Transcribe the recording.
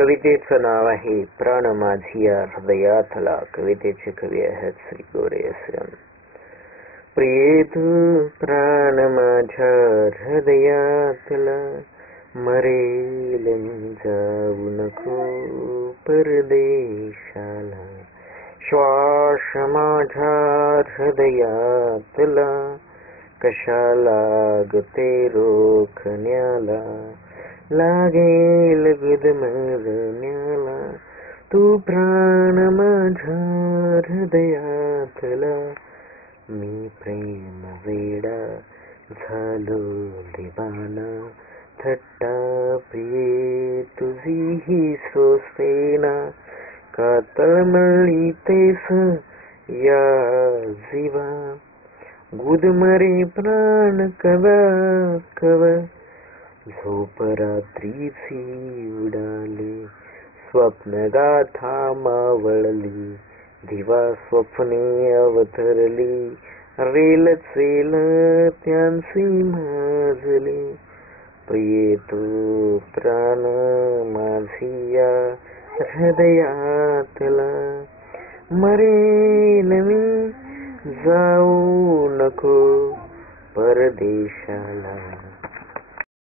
कवितेचं नाव आहे प्राण माझिया हृदयातला. कवितेचे कवी आहेत श्री गोरे SM. प्रिये तू प्राण माझ्या हृदयातला, मरेल मी जाऊ नको परदेशाला. श्वास माझ्या हृदयातला, कशाला ग ते रोखण्याला. लागेल गुदमरण्याला, तू प्राण माझ्या हृदयातला. मी प्रेम वेडा झालो दिवाना, थट्टा प्रिये तुझी ही सोसेना. का तळमळी तेस या जीवा, गुदमरे प्राण कवा कवा. झोप रात्रीची उडाली, स्वप्न गाथा मावळली. दिवा स्वप्ने अवतरली, रेल चेल त्यांची माजली. प्रिये तू प्राण माझिया हृदयातला, मरेल मी जाऊ नको परदेशाला.